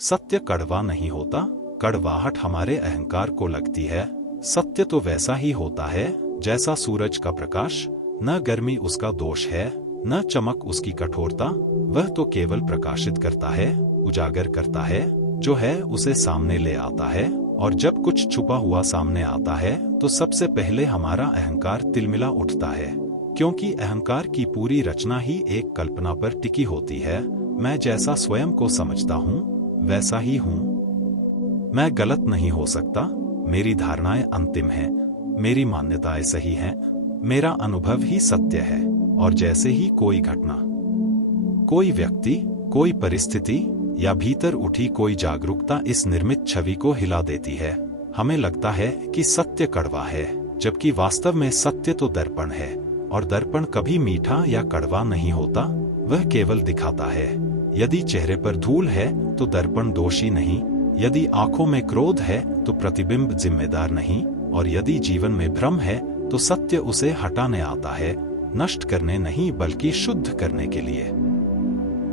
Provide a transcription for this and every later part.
सत्य कड़वा नहीं होता, कड़वाहट हमारे अहंकार को लगती है। सत्य तो वैसा ही होता है जैसा सूरज का प्रकाश, न गर्मी उसका दोष है, न चमक उसकी कठोरता। वह तो केवल प्रकाशित करता है, उजागर करता है, जो है उसे सामने ले आता है। और जब कुछ छुपा हुआ सामने आता है तो सबसे पहले हमारा अहंकार तिलमिला उठता है, क्योंकि अहंकार की पूरी रचना ही एक कल्पना पर टिकी होती है। मैं जैसा स्वयं को समझता हूँ वैसा ही हूँ। मैं गलत नहीं हो सकता, मेरी धारणाएं अंतिम हैं, मेरी मान्यताएं सही हैं, मेरा अनुभव ही सत्य है। और जैसे ही कोई घटना, कोई व्यक्ति, कोई परिस्थिति या भीतर उठी कोई जागरूकता इस निर्मित छवि को हिला देती है, हमें लगता है कि सत्य कड़वा है, जबकि वास्तव में सत्य तो दर्पण है। और दर्पण कभी मीठा या कड़वा नहीं होता, वह केवल दिखाता है। यदि चेहरे पर धूल है तो दर्पण दोषी नहीं, यदि आंखों में क्रोध है तो प्रतिबिंब जिम्मेदार नहीं, और यदि जीवन में भ्रम है तो सत्य उसे हटाने आता है, नष्ट करने नहीं बल्कि शुद्ध करने के लिए।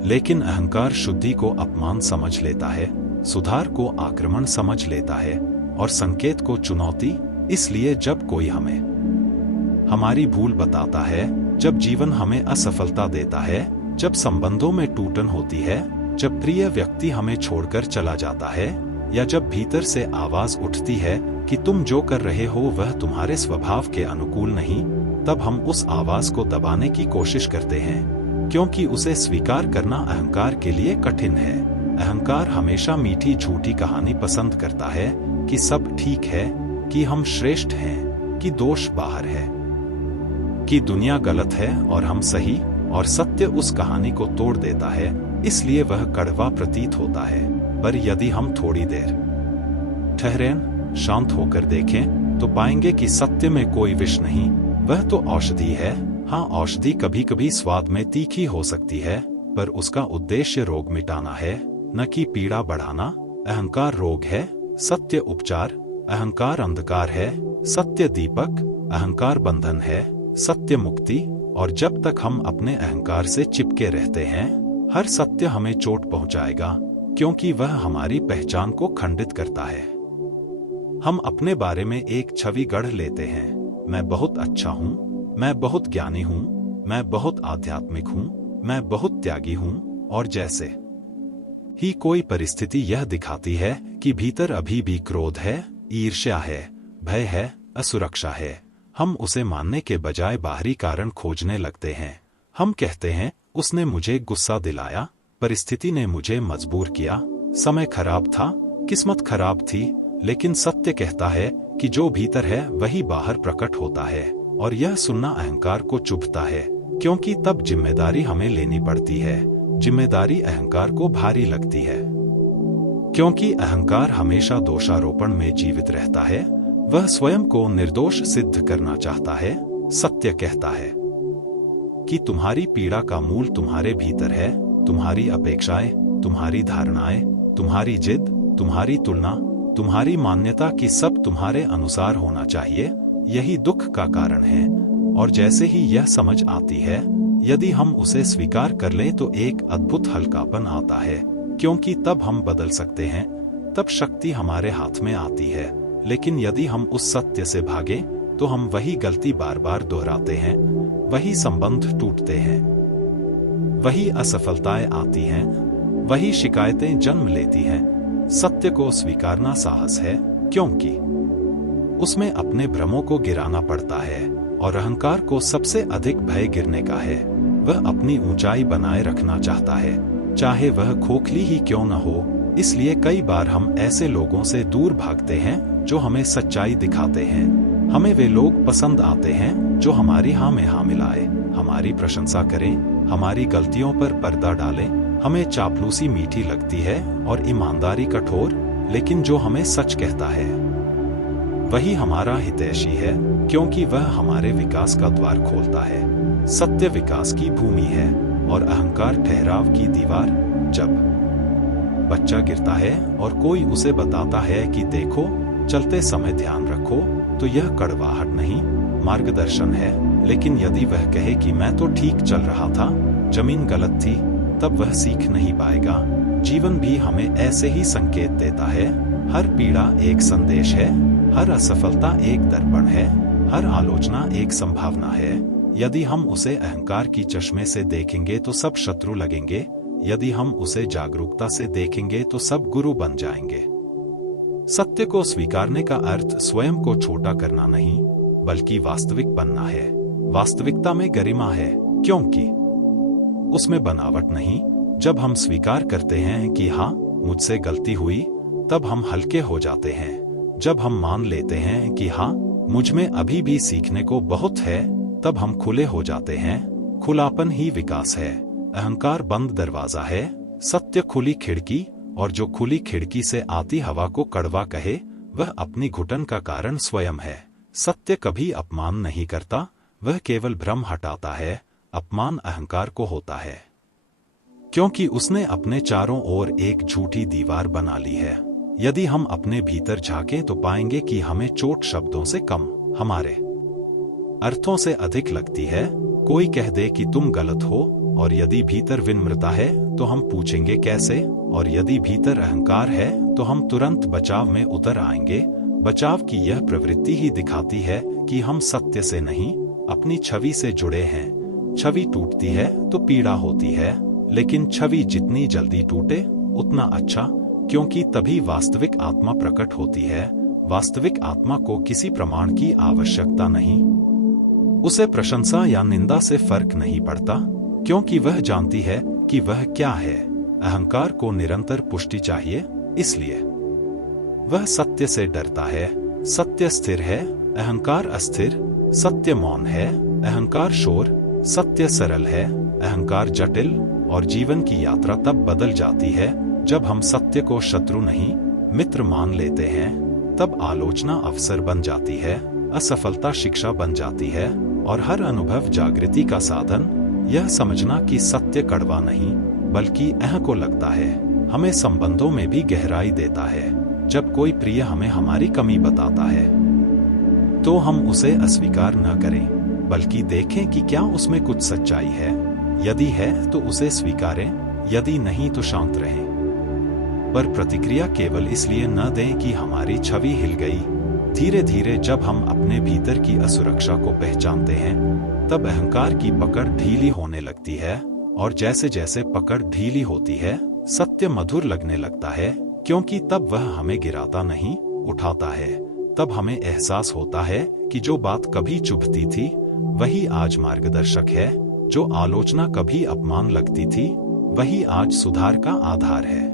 लेकिन अहंकार शुद्धि को अपमान समझ लेता है, सुधार को आक्रमण समझ लेता है, और संकेत को चुनौती। इसलिए जब कोई हमें हमारी भूल बताता है, जब जीवन हमें असफलता देता है, जब संबंधों में टूटन होती है, जब प्रिय व्यक्ति हमें छोड़कर चला जाता है, या जब भीतर से आवाज उठती है कि तुम जो कर रहे हो वह तुम्हारे स्वभाव के अनुकूल नहीं, तब हम उस आवाज को दबाने की कोशिश करते हैं, क्योंकि उसे स्वीकार करना अहंकार के लिए कठिन है। अहंकार हमेशा मीठी झूठी कहानी पसंद करता है कि सब ठीक है, कि हम श्रेष्ठ हैं, कि दोष बाहर है, कि दुनिया गलत है और हम सही। और सत्य उस कहानी को तोड़ देता है, इसलिए वह कड़वा प्रतीत होता है। पर यदि हम थोड़ी देर ठहरें, शांत होकर देखें, तो पाएंगे कि सत्य में कोई विष नहीं, वह तो औषधि है। हाँ, औषधि कभी कभी स्वाद में तीखी हो सकती है, पर उसका उद्देश्य रोग मिटाना है, न कि पीड़ा बढ़ाना। अहंकार रोग है, सत्य उपचार। अहंकार अंधकार है, सत्य दीपक। अहंकार बंधन है, सत्य मुक्ति। और जब तक हम अपने अहंकार से चिपके रहते हैं, हर सत्य हमें चोट पहुंचाएगा, क्योंकि वह हमारी पहचान को खंडित करता है। हम अपने बारे में एक छवि गढ़ लेते हैं, मैं बहुत अच्छा हूँ, मैं बहुत ज्ञानी हूँ, मैं बहुत आध्यात्मिक हूँ, मैं बहुत त्यागी हूँ। और जैसे ही कोई परिस्थिति यह दिखाती है कि भीतर अभी भी क्रोध है, ईर्ष्या है, भय है, असुरक्षा है, हम उसे मानने के बजाय बाहरी कारण खोजने लगते हैं। हम कहते हैं, उसने मुझे गुस्सा दिलाया, परिस्थिति ने मुझे मजबूर किया, समय खराब था, किस्मत खराब थी। लेकिन सत्य कहता है कि जो भीतर है वही बाहर प्रकट होता है। और यह सुनना अहंकार को चुभता है, क्योंकि तब जिम्मेदारी हमें लेनी पड़ती है। जिम्मेदारी अहंकार को भारी लगती है, क्योंकि अहंकार हमेशा दोषारोपण में जीवित रहता है। वह स्वयं को निर्दोष सिद्ध करना चाहता है। सत्य कहता है कि तुम्हारी पीड़ा का मूल तुम्हारे भीतर है, तुम्हारी अपेक्षाएं, तुम्हारी धारणाएं, तुम्हारी जिद, तुम्हारी तुलना, तुम्हारी मान्यता कि सब तुम्हारे अनुसार होना चाहिए, यही दुख का कारण है। और जैसे ही यह समझ आती है, यदि हम उसे स्वीकार कर लें तो एक अद्भुत हल्कापन आता है, क्योंकि तब हम बदल सकते हैं, तब शक्ति हमारे हाथ में आती है। लेकिन यदि हम उस सत्य से भागें, तो हम वही गलती बार बार दोहराते हैं, वही संबंध टूटते हैं, वही असफलताएं आती हैं, वही शिकायतें जन्म लेती हैं। सत्य को स्वीकारना साहस है, क्योंकि उसमें अपने भ्रमों को गिराना पड़ता है, और अहंकार को सबसे अधिक भय गिरने का है। वह अपनी ऊंचाई बनाए रखना चाहता है, चाहे वह खोखली ही क्यों न हो। इसलिए कई बार हम ऐसे लोगों से दूर भागते हैं जो हमें सच्चाई दिखाते हैं। हमें वे लोग पसंद आते हैं जो हमारी हाँ में हाँ मिलाए, हमारी प्रशंसा करें, हमारी गलतियों पर पर्दा डालें। हमें चापलूसी मीठी लगती है और ईमानदारी कठोर, लेकिन जो हमें सच कहता है वही हमारा हितैषी है, क्योंकि वह हमारे विकास का द्वार खोलता है। सत्य विकास की भूमि है और अहंकार ठहराव की दीवार। जब बच्चा गिरता है और कोई उसे बताता है कि देखो, चलते समय ध्यान रखो, तो यह कड़वाहट नहीं, मार्गदर्शन है। लेकिन यदि वह कहे कि मैं तो ठीक चल रहा था, जमीन गलत थी, तब वह सीख नहीं पाएगा। जीवन भी हमें ऐसे ही संकेत देता है। हर पीड़ा एक संदेश है, हर असफलता एक दर्पण है, हर आलोचना एक संभावना है। यदि हम उसे अहंकार की चश्मे से देखेंगे तो सब शत्रु लगेंगे, यदि हम उसे जागरूकता से देखेंगे तो सब गुरु बन जाएंगे। सत्य को स्वीकारने का अर्थ स्वयं को छोटा करना नहीं, बल्कि वास्तविक बनना है। वास्तविकता में गरिमा है, क्योंकि उसमें बनावट नहीं। जब हम स्वीकार करते हैं कि हाँ, मुझसे गलती हुई, तब हम हल्के हो जाते हैं। जब हम मान लेते हैं कि हाँ, मुझ में अभी भी सीखने को बहुत है, तब हम खुले हो जाते हैं। खुलापन ही विकास है। अहंकार बंद दरवाजा है, सत्य खुली खिड़की, और जो खुली खिड़की से आती हवा को कड़वा कहे, वह अपनी घुटन का कारण स्वयं है। सत्य कभी अपमान नहीं करता, वह केवल भ्रम हटाता है। अपमान अहंकार को होता है, क्योंकि उसने अपने चारों ओर एक झूठी दीवार बना ली है। यदि हम अपने भीतर झांकें तो पाएंगे कि हमें चोट शब्दों से कम, हमारे अर्थों से अधिक लगती है। कोई कह दे कि तुम गलत हो, और यदि भीतर विनम्रता है तो हम पूछेंगे कैसे, और यदि भीतर अहंकार है तो हम तुरंत बचाव में उतर आएंगे। बचाव की यह प्रवृत्ति ही दिखाती है कि हम सत्य से नहीं, अपनी छवि से जुड़े हैं। छवि टूटती है तो पीड़ा होती है, लेकिन छवि जितनी जल्दी टूटे उतना अच्छा, क्योंकि तभी वास्तविक आत्मा प्रकट होती है। वास्तविक आत्मा को किसी प्रमाण की आवश्यकता नहीं, उसे प्रशंसा या निंदा से फर्क नहीं पड़ता, क्योंकि वह जानती है कि वह क्या है। अहंकार को निरंतर पुष्टि चाहिए, इसलिए वह सत्य से डरता है। सत्य स्थिर है, अहंकार अस्थिर। सत्य मौन है, अहंकार शोर। सत्य सरल है, अहंकार जटिल। और जीवन की यात्रा तब बदल जाती है जब हम सत्य को शत्रु नहीं, मित्र मान लेते हैं। तब आलोचना अवसर बन जाती है, असफलता शिक्षा बन जाती है, और हर अनुभव जागृति का साधन। यह समझना कि सत्य कड़वा नहीं, बल्कि अह को लगता है, हमें संबंधों में भी गहराई देता है। जब कोई प्रिय हमें हमारी कमी बताता है तो हम उसे अस्वीकार न करें, बल्कि देखें कि क्या उसमें कुछ सच्चाई है। यदि है तो उसे स्वीकारें, यदि नहीं तो शांत रहें। पर प्रतिक्रिया केवल इसलिए न दें कि हमारी छवि हिल गई। धीरे धीरे जब हम अपने भीतर की असुरक्षा को पहचानते हैं, तब अहंकार की पकड़ ढीली होने लगती है, और जैसे जैसे पकड़ ढीली होती है, सत्य मधुर लगने लगता है, क्योंकि तब वह हमें गिराता नहीं, उठाता है। तब हमें एहसास होता है कि जो बात कभी चुभती थी वही आज मार्गदर्शक है, जो आलोचना कभी अपमान लगती थी वही आज सुधार का आधार है।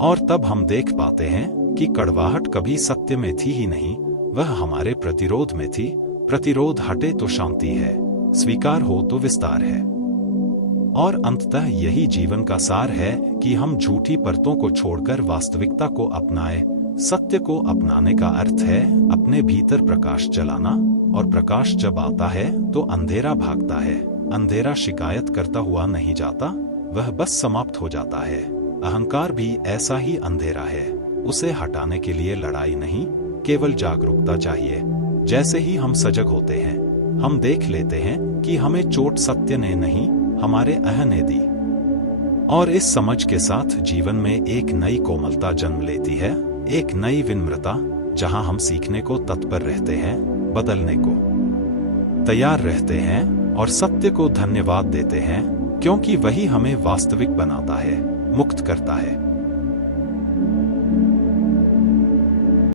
और तब हम देख पाते हैं कि कड़वाहट कभी सत्य में थी ही नहीं, वह हमारे प्रतिरोध में थी। प्रतिरोध हटे तो शांति है, स्वीकार हो तो विस्तार है। और अंततः यही जीवन का सार है कि हम झूठी परतों को छोड़कर वास्तविकता को अपनाएं। सत्य को अपनाने का अर्थ है अपने भीतर प्रकाश जलाना, और प्रकाश जब आता है तो अंधेरा भागता है। अंधेरा शिकायत करता हुआ नहीं जाता, वह बस समाप्त हो जाता है। अहंकार भी ऐसा ही अंधेरा है, उसे हटाने के लिए लड़ाई नहीं, केवल जागरूकता चाहिए। जैसे ही हम सजग होते हैं, हम देख लेते हैं कि हमें चोट सत्य ने नहीं, हमारे अह ने दी। और इस समझ के साथ जीवन में एक नई कोमलता जन्म लेती है, एक नई विनम्रता, जहां हम सीखने को तत्पर रहते हैं, बदलने को तैयार रहते हैं, और सत्य को धन्यवाद देते हैं, क्योंकि वही हमें वास्तविक बनाता है, मुक्त करता है।